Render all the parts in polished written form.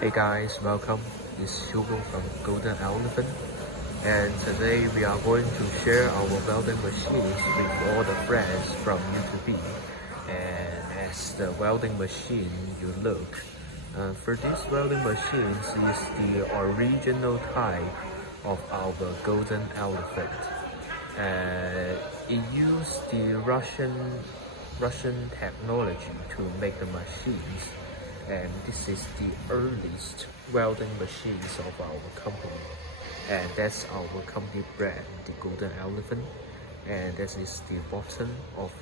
Hey guys, welcome. It's Hugo from Golden Elephant, and today we are going to share our welding machines with all the friends from U2B. And as the welding machine you look, for this welding machines is the original type of our Golden Elephant. It used the Russian technology to make the machines, and this is the earliest welding machines of our company, and that's our company brand, the Golden Elephant. And this is the bottom of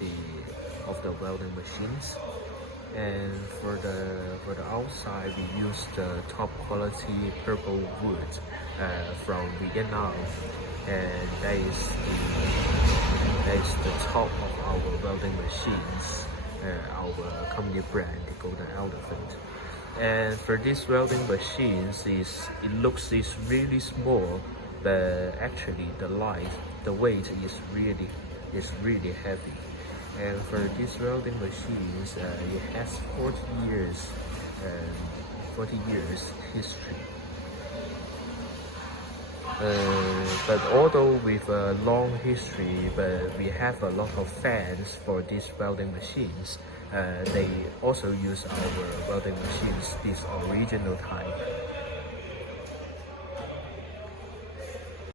the welding machines. And for the outside, we use the top quality purple wood from Vietnam, and that is the top of our welding machines, our company brand, the Golden Elephant. And for these welding machines, it looks really small, but actually the weight is really heavy. And for these welding machines, it has 40 years history. But although with a long history, but we have a lot of fans for these welding machines. They also use our welding machines, this original type.